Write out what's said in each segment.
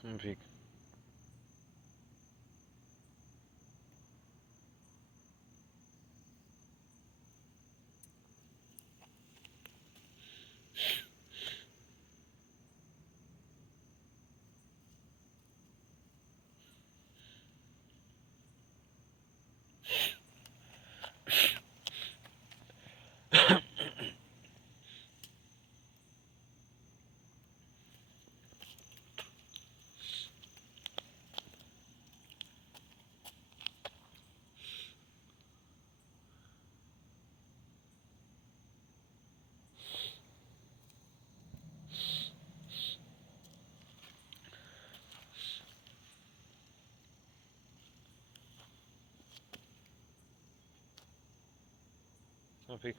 Come on, pig. Come on, pig.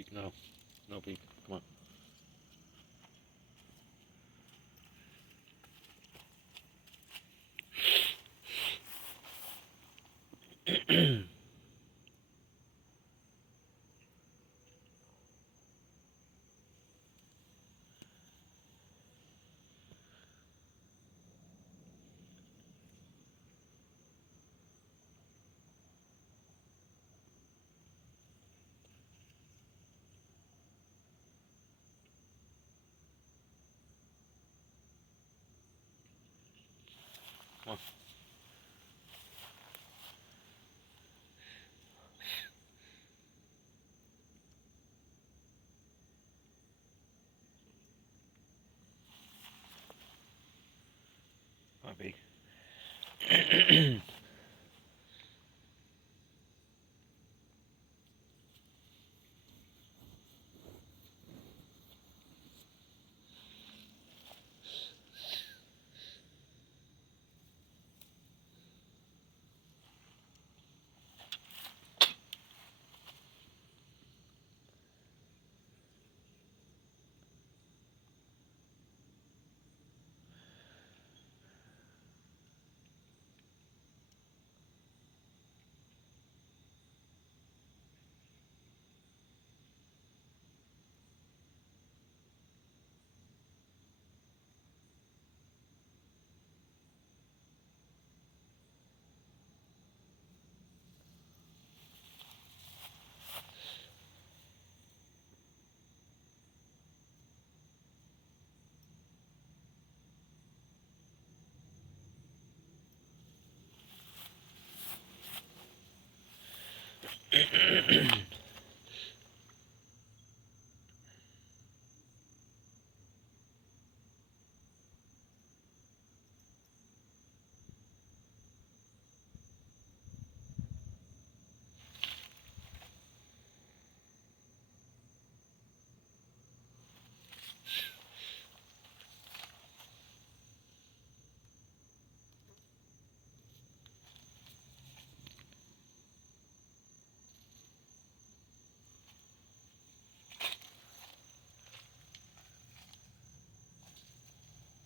Pig, no. No, pig. Come on. Come on. Come on, pig.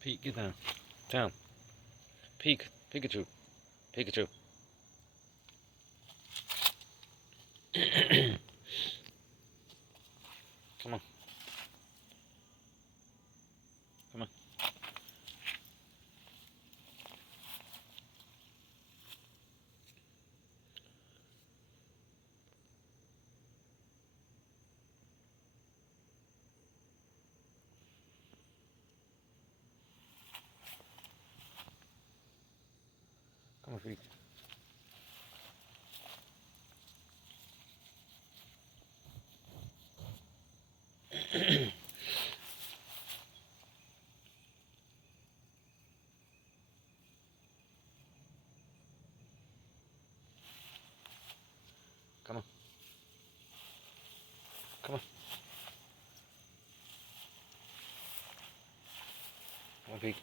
Pete, get down. Down. Peek. Pikachu. Pikachu. Come on. Come on. Come on, Pete. Come on. Come on. Come on, Pete.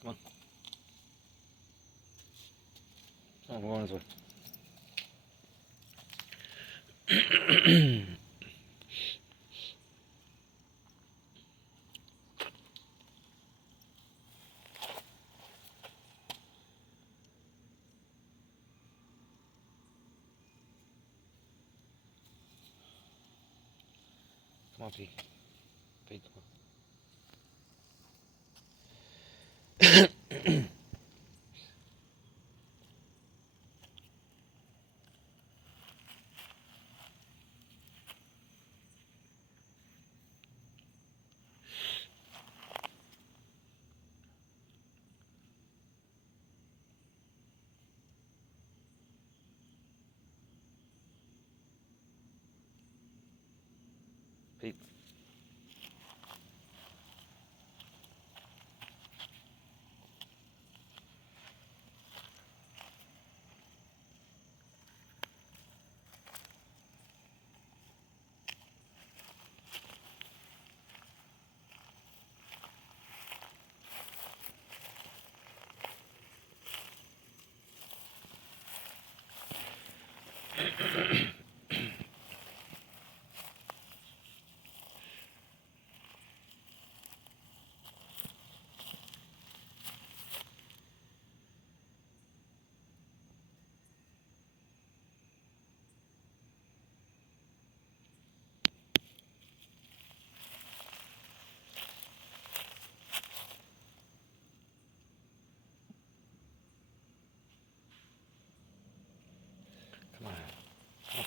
Come on. Come on, we're going this way. Come on, Pete. Pete, come on. Pete. Come on. Come on.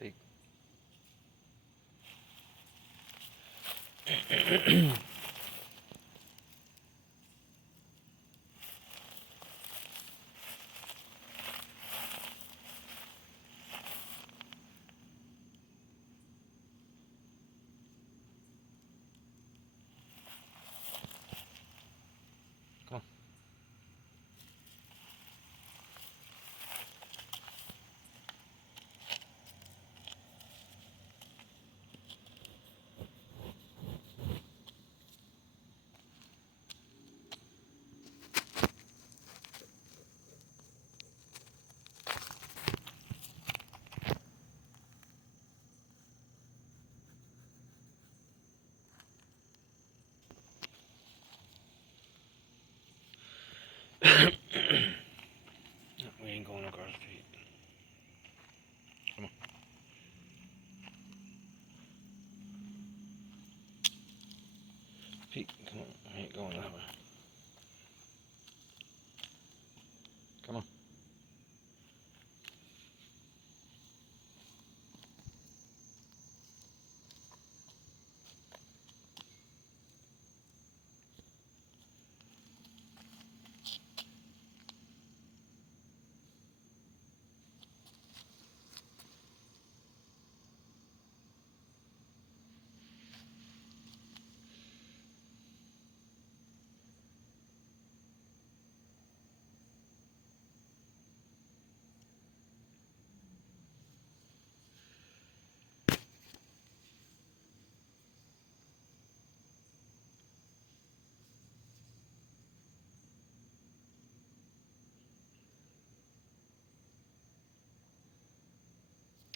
Pete. Come on. We ain't going across the street. Come on.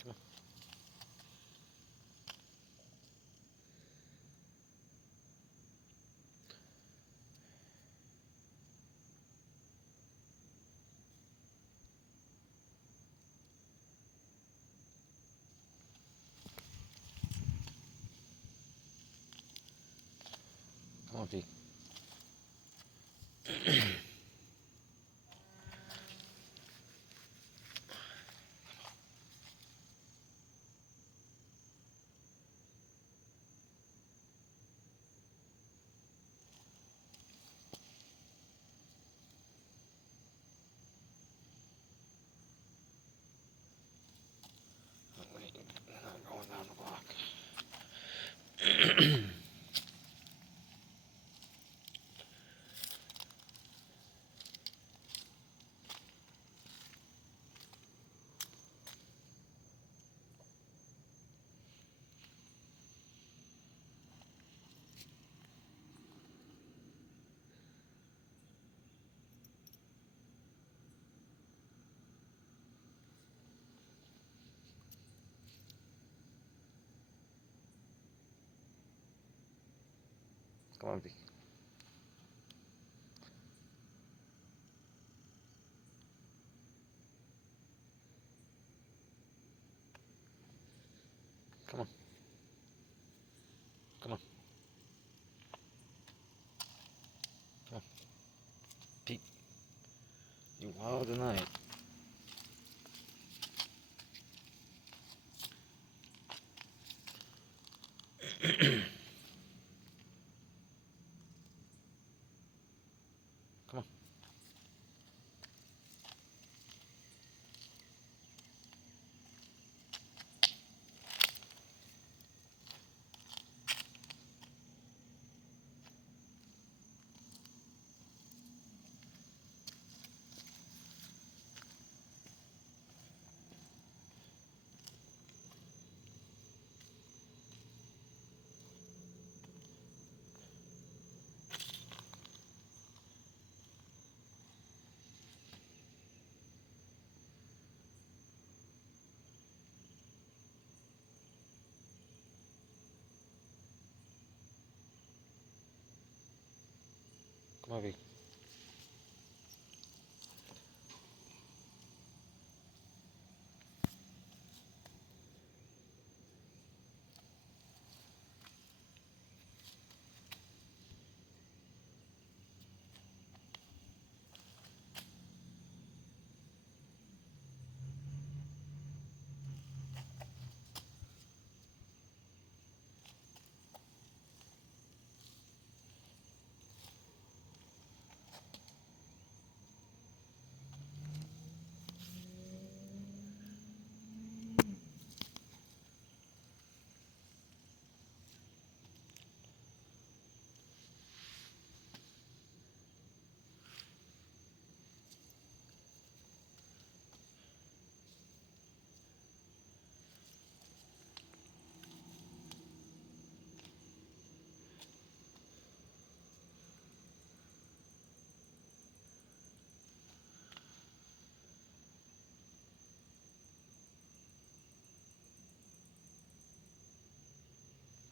Come on. Come on, Pete. Oh, wait, I'm going down the block. Come on, Pete. Come on. Come on. Come on. Pete. You wild tonight. Come on. Come on, Pete.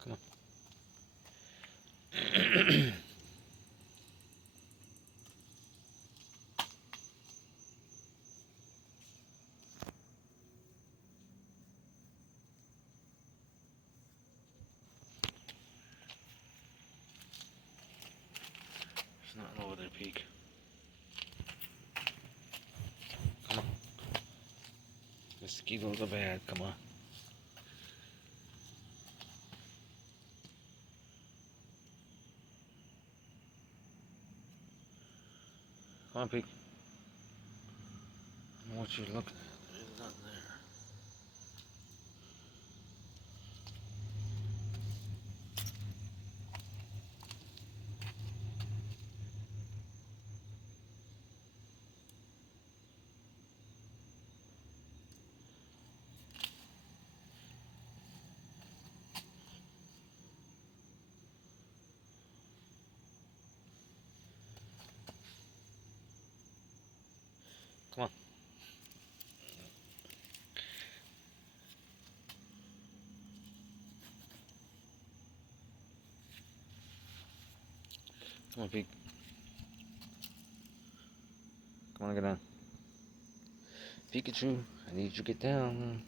Come on. There's nothing over there, Pete. Come on. Mosquitoes are bad. Come on. Come on, Pete. I want you to look. There's nothing there. Come on. Come on, Pete. Come on, get down. Pikachu, I need you to get down.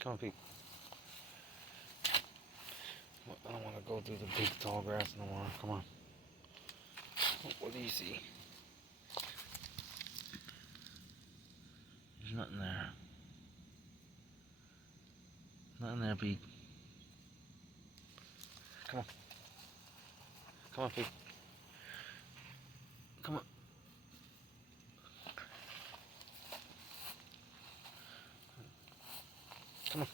Come on, Pete. I don't want to go through the big tall grass no more. Come on. What do you see? There's nothing there. Nothing there, Pete. Come on. Come on, Pete. Come on. Come on.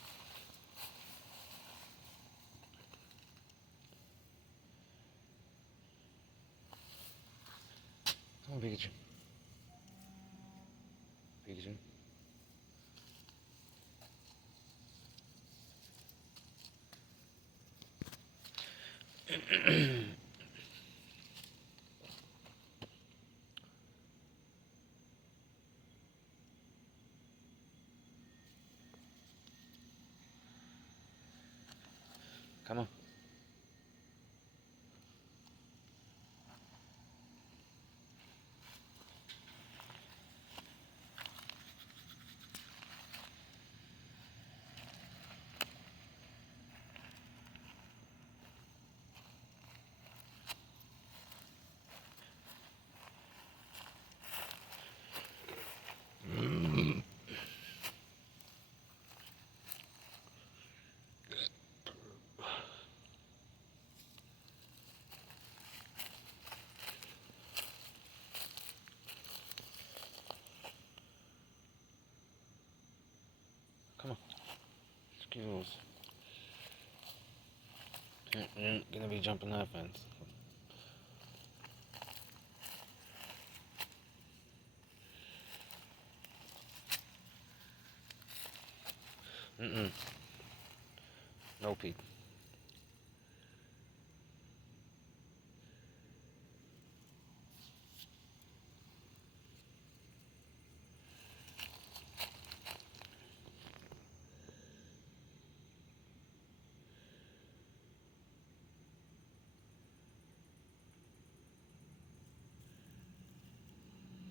Come on, Pikachu. Pikachu. Come on. Come on. Excuse. You ain't gonna be jumping that fence. Mm-mm. No, Pete.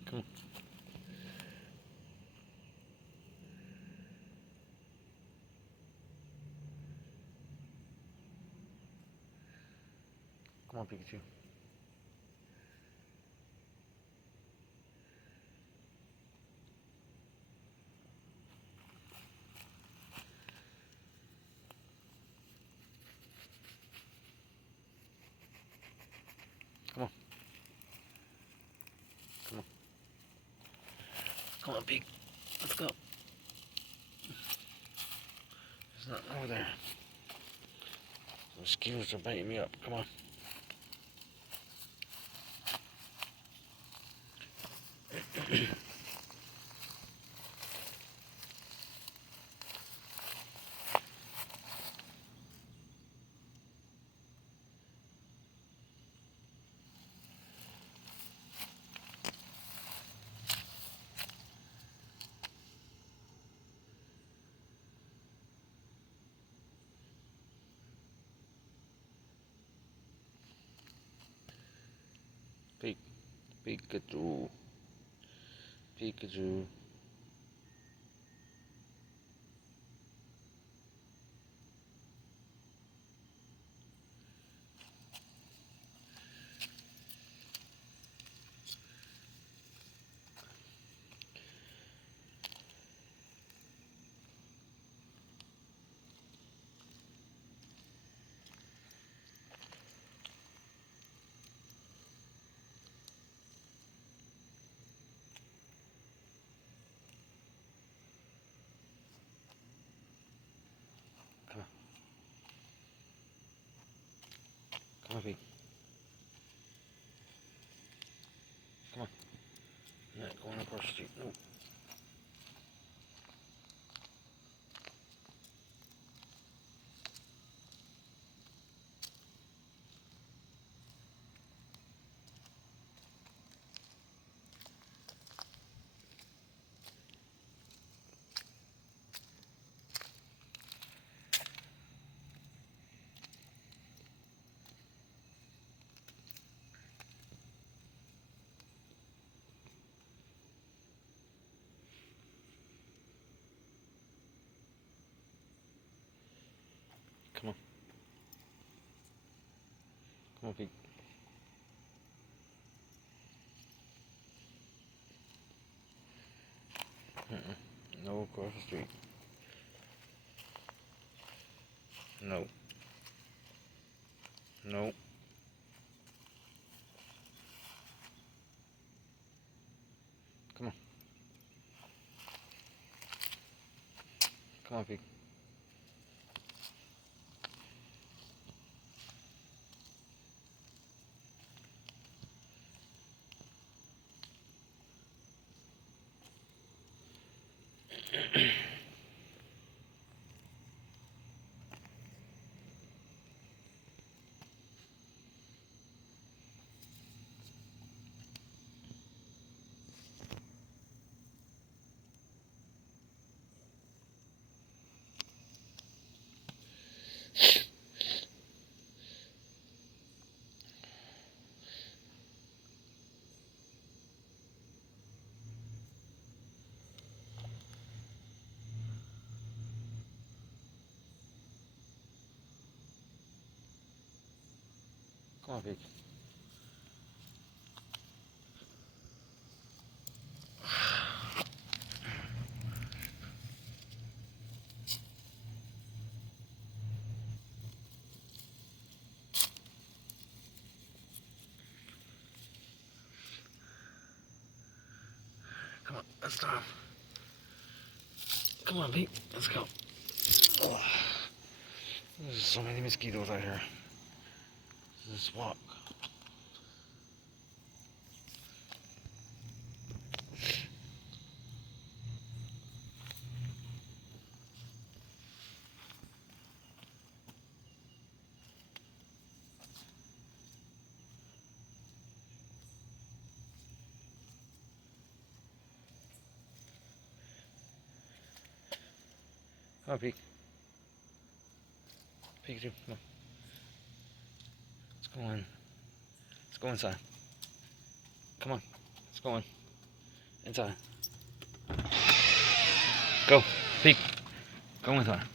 Come on. Come on, Pikachu. Come on. Come on. Come on, Pete. Let's go. There's nothing over there. The mosquitoes are biting me up. Come on. Pikachu. Pikachu. Come on. Come on, Pete. Come on. Not going across the street. No. Come on, peek. No, across the street. No. No. Come on. Come on, peek. Come on, peek. Come on, let's stop. Come on, Pete, let's go. Oh, there's so many mosquitoes out here. Just walk. Come on, Pete. Pikachu, come on. Let's go in. Let's go inside. Come on. Let's go in. Inside. Go. Peek. Go inside.